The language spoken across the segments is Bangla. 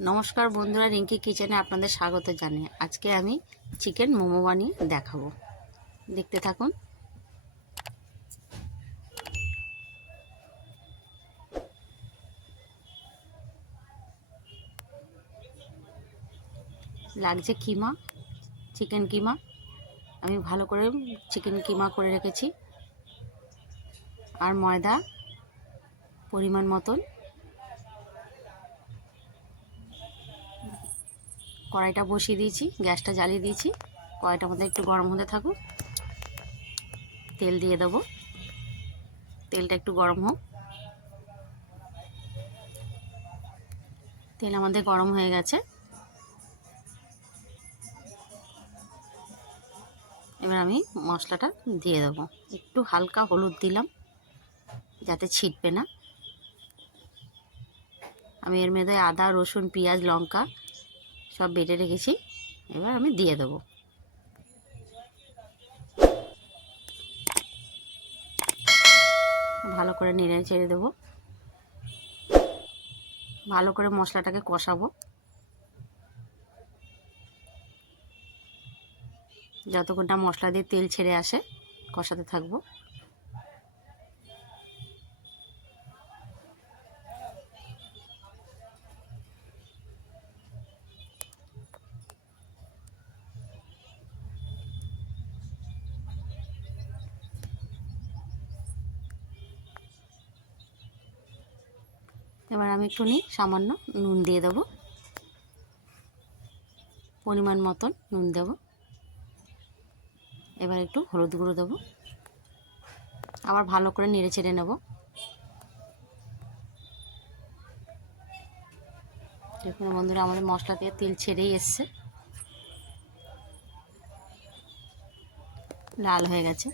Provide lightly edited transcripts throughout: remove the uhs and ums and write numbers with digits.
নমস্কার বন্ধুরা, রিঙ্কি কিচেনে আপনাদের স্বাগত জানাই। আজকে আমি চিকেন মোমো বানিয়ে দেখাবো, দেখতে থাকুন। লাগছে কিমা, চিকেন কিমা। আমি ভালো করে চিকেন কিমা করে রেখেছি। আর ময়দা পরিমাণ মতন। কড়াইটা বসিয়ে দিয়েছি, গ্যাসটা জ্বালিয়ে দিয়েছি। কড়াইটার মধ্যে একটু গরম হতে থাকুক। তেল দিয়ে দেবো। তেলটা একটু গরম হোক। তেল আমাদের গরম হয়ে গেছে। এবার আমি মশলাটা দিয়ে দেবো। একটু হালকা হলুদ দিলাম যাতে ছিটবে না। আমি এর মধ্যে আদা, রসুন, পেঁয়াজ, লঙ্কা সব বেটে রেখেছি। এবার আমি দিয়ে দেবো। ভালো করে নেড়ে চেড়ে দেবো। ভালো করে মশলাটাকে কষাবো যতক্ষণ না মশলা দিয়ে তেল ছেড়ে আসে। কষাতে থাকবো। এবার আমি একটুখানি সামান্য নুন দিয়ে দেবো। পরিমাণ মতন নুন দেবো। এবার একটু হলুদ গুঁড়ো দেবো। আবার ভালো করে নেড়ে চেড়ে নেব। দেখুন বন্ধুরা, আমাদের মশলা দিয়ে তেল ছেড়েই এসছে, লাল হয়ে গেছে।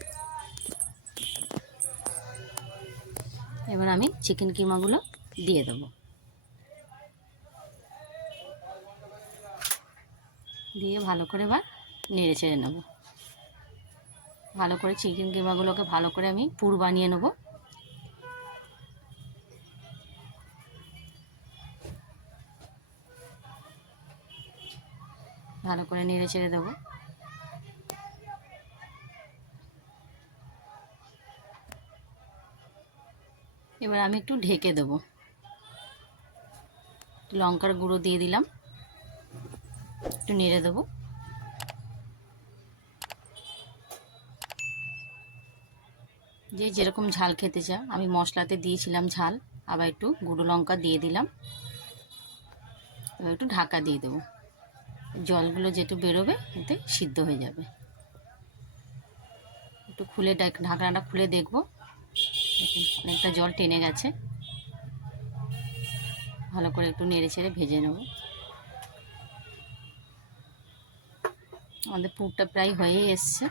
এবার আমি চিকেন কিমাগুলো দিয়ে দেবো। দিয়ে ভালো করে এবার নেড়ে চেড়ে নেব। ভালো করে চিকেন কিমাগুলোকে ভালো করে আমি পুর বানিয়ে নেব। ভালো করে নেড়ে চেড়ে দেবো। এবার আমি একটু ঢেকে দেবো। লঙ্কার গুঁড়ো দিয়ে দিলাম। একটু নেড়ে দেবো। যে যেরকম ঝাল খেতে চায়, আমি মশলাতে দিয়েছিলাম ঝাল, আবার একটু গুঁড়ো লঙ্কা দিয়ে দিলাম। এবার একটু ঢাকা দিয়ে দেবো। জলগুলো যেটু বেরোবে এতে সিদ্ধ হয়ে যাবে। একটু খুলে ঢাকনাটা খুলে দেখবো। অনেকটা জল টেনে গেছে। ভালো করে একটু নেড়ে ছেড়ে ভেজে নেব। আমাদের পুরটা প্রায় হয়েই এসছে।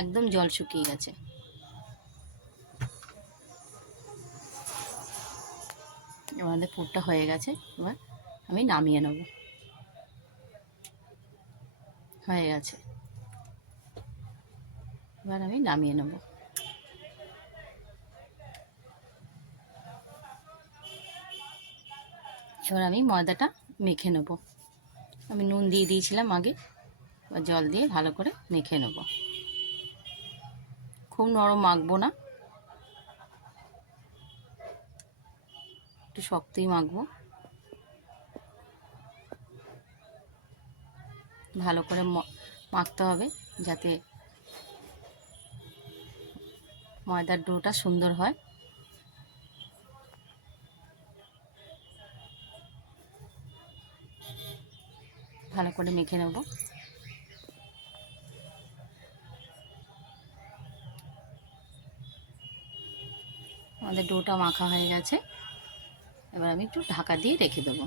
একদম জল শুকিয়ে গেছে। আমাদের পুরটা হয়ে গেছে। এবার আমি নামিয়ে নেব। হয়ে গেছে। এবার আমি নামিয়ে নেব। এবার আমি ময়দাটা মেখে নেব। আমি নুন দিয়ে দিয়েছিলাম আগে। এবার জল দিয়ে ভালো করে মেখে নেব। খুব নরম মাখবো না, একটু শক্তই মাখবো। ভালো করে মাখতে হবে যাতে ময়দার ডোটা সুন্দর হয়। ভালো করে মেখে নেব। আমাদের ডোটা মাখা হয়ে গেছে। এবার আমি একটু ঢাকা দিয়ে রেখে দেবো।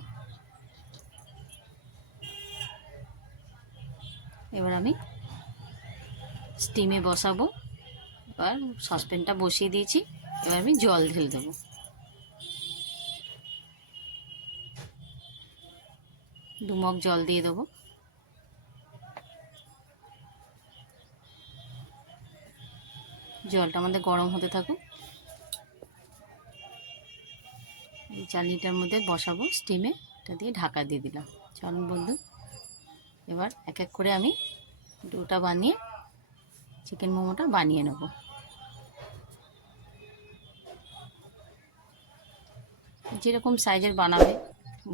এবার আমি স্টিমে বসাবো। এবার সসপ্যানটা বসিয়ে দিয়েছি। এবার আমি জল ঢেলে দেবো। 2 মগ জল দিয়ে দেবো। জলটা আমাদের গরম হতে থাকুক। এই 4 লিটার মধ্যে বসাবো স্টিমে, এটা দিয়ে ঢাকা দিয়ে দিলাম। চলুন বন্ধু, এবার এক এক করে আমি ডোটা বানিয়ে চিকেন মোমোটা বানিয়ে নেব। যেরকম সাইজের বানাবে,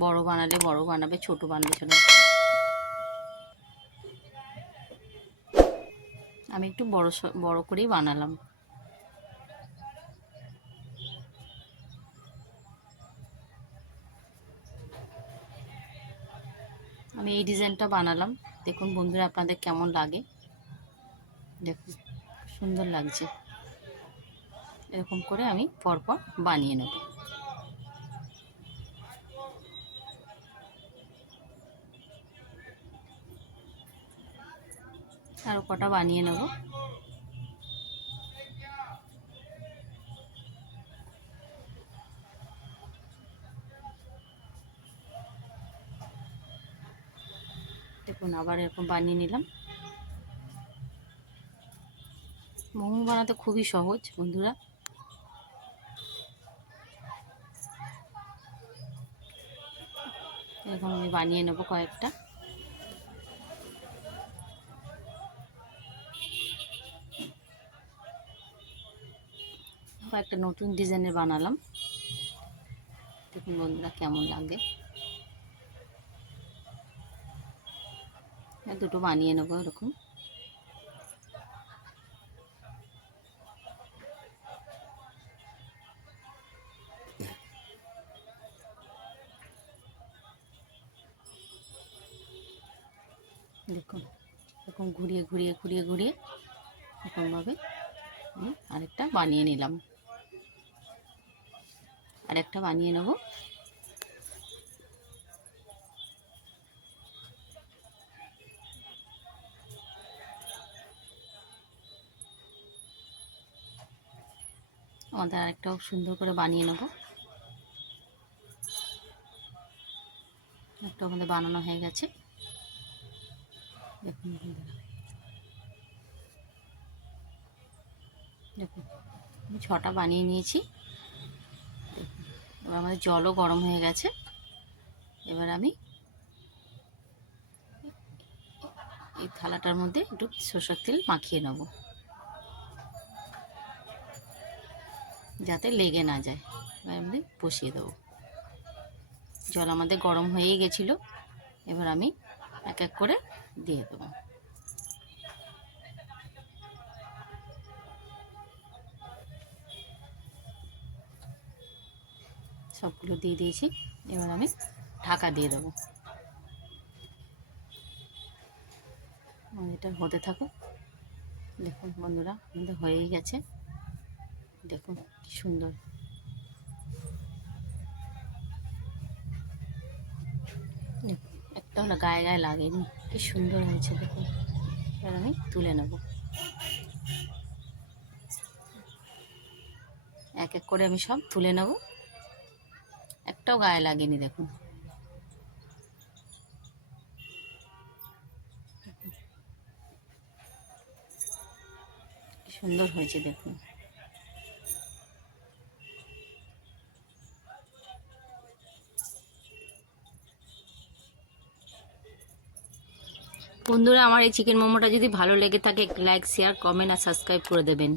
বড় বানালে বড় বানাবে, ছোট বানালে ছোট। আমি একটু বড় করেই বানালাম। আমি এই ডিজাইনটা বানালাম, দেখুন বন্ধুরা আপনাদের কেমন লাগে। দেখুন সুন্দর লাগছে। এরকম করে আমি পরপর বানিয়ে নেব। আরও কটা বানিয়ে নেব। দেখুন আবার এরকম বানিয়ে নিলাম। মোমো বানাতে খুবই সহজ বন্ধুরা। এরকম আমি বানিয়ে নেব কয়েকটা। কয়েকটা নতুন ডিজাইনের বানালাম, দেখুন বন্ধুরা কেমন লাগে। দুটো বানিয়ে নেবো এরকম। দেখুন এরকম ঘুরিয়ে ঘুরিয়ে ঘুরিয়ে ঘুরিয়ে এরকমভাবে আমি আরেকটা বানিয়ে নিলাম। আরেকটা বানিয়ে নেব। আমাদের আরেকটাও সুন্দর করে বানিয়ে নেব। একটা আমাদের বানানো হয়ে গেছে, দেখুন বন্ধুরা। দেখুন আমি 6টা বানিয়ে নিয়েছি। দেখুন এবার আমাদের জলও গরম হয়ে গেছে। এবার আমি এই থালাটার মধ্যে একটু সরষের তেল মাখিয়ে নেব, যাতে লেগে না যায়। এবার আমি বসিয়ে দেবো। জল আমাদের গরম হয়েই গেছিলো। এবার আমি এক এক করে দিয়ে দেবো। সবগুলো দিয়ে দিয়েছি। এবার আমি ঢাকা দিয়ে দেবো। এটা হতে থাকুক। দেখুন বন্ধুরা আমাদের হয়েই গেছে। দেখুন কি সুন্দর। একটা হলো গায়ে গায়ে লাগেনি, কি সুন্দর হয়েছে দেখুন। এবার আমি তুলে নেব। এক এক করে আমি সব তুলে নেব। একটাও গায়ে লাগেনি দেখুন। কি সুন্দর হয়েছে দেখুন। বন্ধুরা আমার এই চিকেন মোমোটা যদি ভালো লেগে থাকে লাইক শেয়ার কমেন্ট আর সাবস্ক্রাইব করে দেবেন।